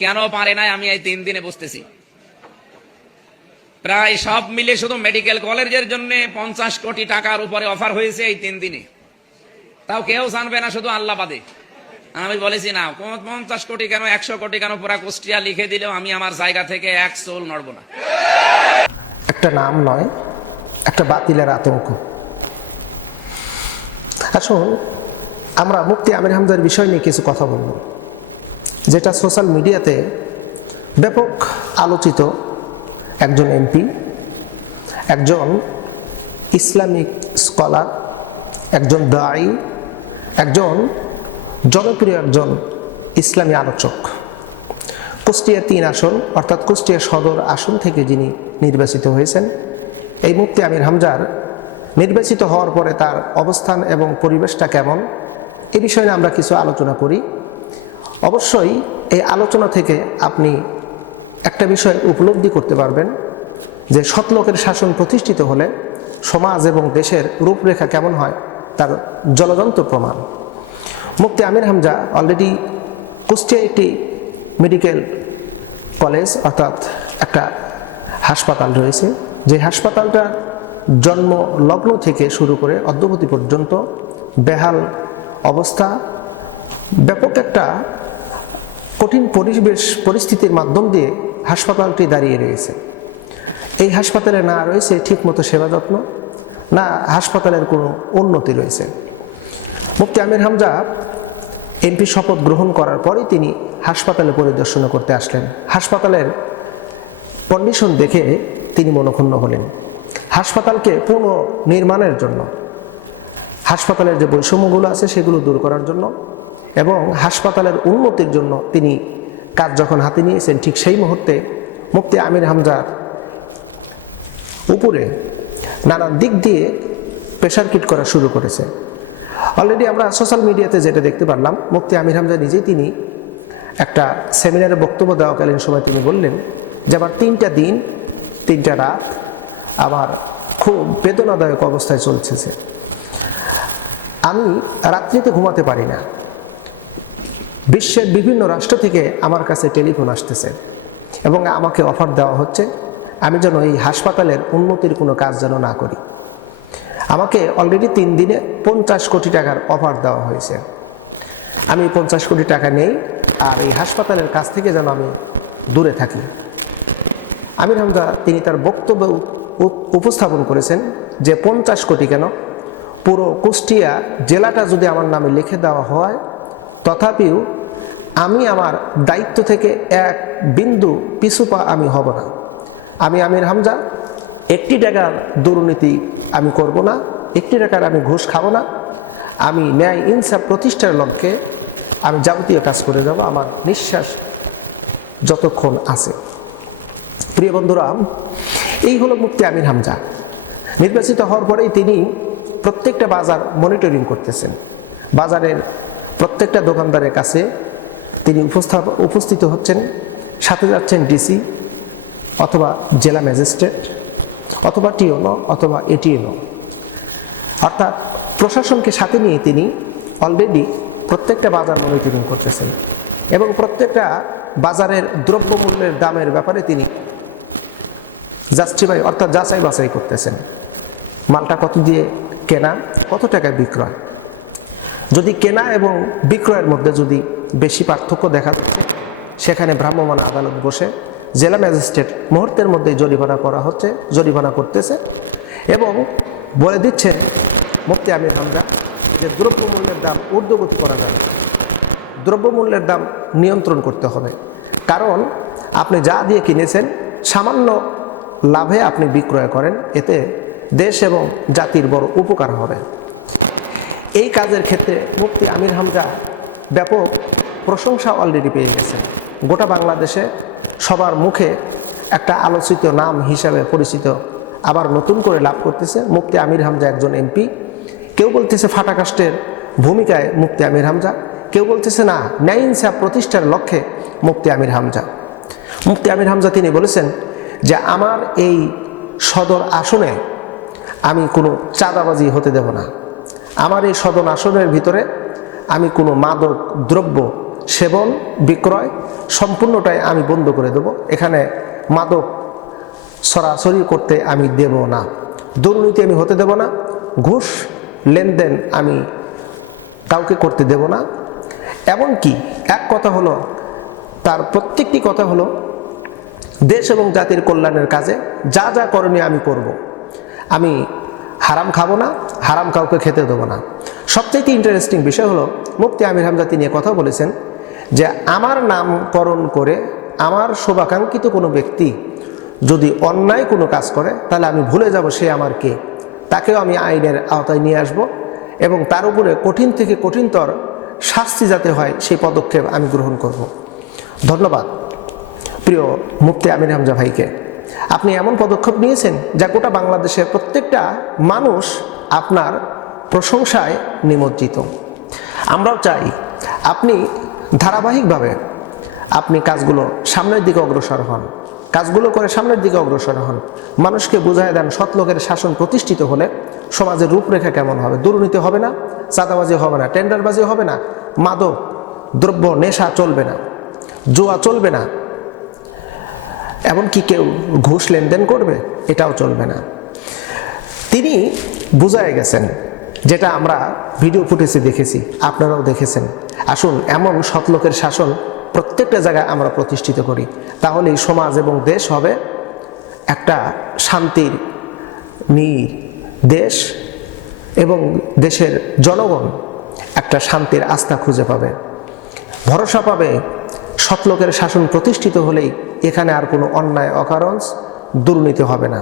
কেন পারে নাই আমি এই 3 দিনে বুঝতেছি। প্রায় সব মিলে শুধু মেডিকেল কলেজের জন্য 50 কোটি টাকার উপরে অফার হয়েছে এই 3 দিনে, তাও কেউ জানবে না, শুধু আল্লাহ বাদে। আমি বলেছি না 50 কোটি কেন 100 কোটি কেন, পুরা কুষ্টিয়া লিখে দিলেও আমি আমার জায়গা থেকে এক চুল নড়ব না। একটা নাম নয়, একটা বাতিলের আতঙ্ক। আসুন আমরা মুফতি আমির হামজার বিষয় নিয়ে কিছু কথা বলব, যেটা সোশ্যাল মিডিয়াতে ব্যাপক আলোচিত। একজন এমপি, একজন ইসলামিক স্কলার, একজন দায়ী, একজন জনপ্রিয় একজন ইসলামী আলোচক, কুষ্টিয়া 3 আসন অর্থাৎ কুষ্টিয়া সদর আসন থেকে যিনি নির্বাচিত হয়েছেন, এই মুফতি আমির হামজার নির্বাচিত হওয়ার পরে তার অবস্থান এবং পরিবেশটা কেমন, এ বিষয়ে আমরা কিছু আলোচনা করি। অবশ্যই এই আলোচনা থেকে আপনি একটা বিষয় উপলব্ধি করতে পারবেন যে সৎ লোকের শাসন প্রতিষ্ঠিত হলে সমাজ এবং দেশের রূপরেখা কেমন হয় তার জ্বলজ্বন্ত প্রমাণ। মুফতি আমির হামজা অলরেডি কুষ্টিয়ায় একটি মেডিকেল কলেজ অর্থাৎ একটা হাসপাতাল রয়েছে, যে হাসপাতালটা জন্ম লগ্ন থেকে শুরু করে অদ্যাবধি পর্যন্ত বেহাল অবস্থা, ব্যাপক একটা কঠিন পরিস্থিতির মাধ্যম দিয়ে হাসপাতালটি দাঁড়িয়ে রয়েছে। এই হাসপাতালে না রয়েছে ঠিকমতো সেবা যত্ন, না হাসপাতালের কোনো উন্নতি রয়েছে। মুফতি আমির হামজা এমপি শপথ গ্রহণ করার পরই তিনি হাসপাতালে পরিদর্শন করতে আসলেন। হাসপাতালের কন্ডিশন দেখে তিনি মনক্ষুণ্ণ হলেন। হাসপাতালকে পুনর্নির্মাণের জন্য, হাসপাতালের যে বৈষম্যগুলো আছে সেগুলো দূর করার জন্য এবং হাসপাতালের উন্নতির জন্য তিনি কাজ যখন হাতে নিয়েছেন, ঠিক সেই মুহূর্তে মুফতি আমির হামজার উপরে নানান দিক দিয়ে প্রেশার কিট করা শুরু করেছে। অলরেডি আমরা সোশ্যাল মিডিয়াতে যেটা দেখতে পারলাম, মুফতি আমির হামজা নিজেই তিনি একটা সেমিনারে বক্তব্য দেওয়াকালীন সময় তিনি বললেন যে আমার 3টা দিন 3টা রাত আমার খুব বেদনাদায়ক অবস্থায় চলছে। আমি রাত্রিতে ঘুমাতে পারি না। বিশ্বের বিভিন্ন রাষ্ট্র থেকে আমার কাছে টেলিফোন আসতেছে এবং আমাকে অফার দেওয়া হচ্ছে আমি যেন এই হাসপাতালের উন্নতির কোনো কাজ যেন না করি। আমাকে অলরেডি 3 দিনে 50 কোটি টাকার অফার দেওয়া হয়েছে। আমি 50 কোটি টাকা নেই আর এই হাসপাতালের কাছ থেকে যেন আমি দূরে থাকি। আমির হামজা তিনি তার বক্তব্য উপস্থাপন করেছেন যে 50 কোটি কেন, পুরো কুষ্টিয়া জেলাটা যদি আমার নামে লিখে দেওয়া হয় তথাপিও আমি আমার দায়িত্ব থেকে এক বিন্দু পিছু পা আমি হব না। আমি আমির হামজা 1 টাকার দুর্নীতি আমি করব না, 1 টাকার আমি ঘুষ খাবো না। আমি ন্যায় ইনসাফ প্রতিষ্ঠার লক্ষ্যে আমি যাবতীয় কাজ করে যাব আমার নিঃশ্বাস যতক্ষণ আছে। প্রিয় বন্ধুরা, এই হলো মুফতি আমির হামজা। নির্বাচিত হওয়ার পরেই তিনি প্রত্যেকটা বাজার মনিটরিং করতেছেন। বাজারের প্রত্যেকটা দোকানদারের কাছে তিনি উপস্থিত হচ্ছেন, সাথে যাচ্ছেন ডিসি অথবা জেলা ম্যাজিস্ট্রেট অথবা টিওনো অথবা এটিএনও, অর্থাৎ প্রশাসনকে সাথে নিয়ে তিনি অলরেডি প্রত্যেকটা বাজার মনিটরিং করতেছেন এবং প্রত্যেকটা বাজারের দ্রব্যমূল্যের দামের ব্যাপারে তিনি জাস্টিফাই অর্থাৎ যাচাই বাছাই করতেছেন। মালটা কত দিয়ে কেনা, কত টাকায় বিক্রয়। যদি কেনা এবং বিক্রয়ের মধ্যে যদি বেশি পার্থক্য দেখা যাচ্ছে, সেখানে ভ্রাম্যমাণ আদালত বসে জেলা ম্যাজিস্ট্রেট মুহূর্তের মধ্যে জরিমানা করতেছে এবং বলে দিচ্ছেন মুফতি আমির হামজা যে দ্রব্যমূল্যের দাম ঊর্ধ্বগতি করা যাবে, দ্রব্যমূল্যের দাম নিয়ন্ত্রণ করতে হবে। কারণ আপনি যা দিয়ে কিনেছেন সামান্য লাভে আপনি বিক্রয় করেন, এতে দেশ এবং জাতির বড় উপকার হবে। এই কাজের ক্ষেত্রে মুফতি আমির হামজা ব্যাপক প্রশংসা অলরেডি পেয়ে গেছেন। গোটা বাংলাদেশে সবার মুখে একটা আলোচিত নাম হিসাবে পরিচিত আবার নতুন করে লাভ করতেছে মুফতি আমির হামজা একজন এমপি। কেউ বলতেছে ফাটাকাষ্টের ভূমিকায় মুফতি আমির হামজা, কেউ বলতেছে না ন্যায় ইনসাফ প্রতিষ্ঠার লক্ষ্যে মুফতি আমির হামজা। মুফতি আমির হামজা তিনি বলেছেন যে আমার এই সদর আসনে আমি কোনো চাঁদাবাজি হতে দেব না। আমার এই সদর আসনের ভিতরে আমি কোনো মাদক দ্রব্য সেবন বিক্রয় সম্পূর্ণটাই আমি বন্ধ করে দেব। এখানে মাদক সরাসরি করতে আমি দেব না, দুর্নীতি আমি হতে দেব না, ঘুষ লেনদেন আমি কাউকে করতে দেব না। এমনকি এক কথা হলো, তার প্রত্যেকটি কথা হলো দেশ এবং জাতির কল্যাণের কাজে যা যা করণীয় আমি করব। আমি হারাম খাবো না, হারাম কাউকে খেতে দেবো না। সবচেয়ে ইন্টারেস্টিং বিষয় হলো মুফতি আমির হামজা তিনি কথা বলেছেন যে আমার নামকরণ করে আমার শুভাকাঙ্ক্ষিত কোনো ব্যক্তি যদি অন্যায় কোনো কাজ করে তাহলে আমি ভুলে যাব সে আমার কে, তাকেও আমি আইনের আওতায় নিয়ে আসব এবং তার উপরে কঠিন থেকে কঠিনতর শাস্তি যাতে হয় সেই পদক্ষেপ আমি গ্রহণ করব। ধন্যবাদ প্রিয় মুফতি আমির হামজা ভাইকে, আপনি এমন পদক্ষেপ নিয়েছেন যা গোটা বাংলাদেশের প্রত্যেকটা মানুষ আপনার প্রশংসায় নিমজ্জিত। আমরাও চাই আপনি ধারাবাহিকভাবে আপনি কাজগুলো সামনের দিকে অগ্রসর হন, কাজগুলো করে সামনের দিকে অগ্রসর হন, মানুষকে বুঝায় দেন সৎ লোকের শাসন প্রতিষ্ঠিত হলে সমাজের রূপরেখা কেমন হবে। দুর্নীতি হবে না, চাঁদাবাজি হবে না, টেন্ডারবাজি হবে না, মাদক দ্রব্য নেশা চলবে না, জুয়া চলবে না, এমনকি কেউ ঘুষ লেনদেন করবে এটাও চলবে না। তিনি বুঝায় গেছেন, যেটা আমরা ভিডিও ফুটেজে দেখেছি, আপনারাও দেখেছেন। আসুন এমন সৎ লোকের শাসন প্রত্যেকটা জায়গায় আমরা প্রতিষ্ঠিত করি, তাহলেই সমাজ এবং দেশ হবে একটা শান্তির নীড়। দেশ এবং দেশের জনগণ একটা শান্তির আস্থা খুঁজে পাবে, ভরসা পাবে। সৎ লোকের শাসন প্রতিষ্ঠিত হলেই এখানে আর কোনো অন্যায় অকারণ দুর্নীতি হবে না।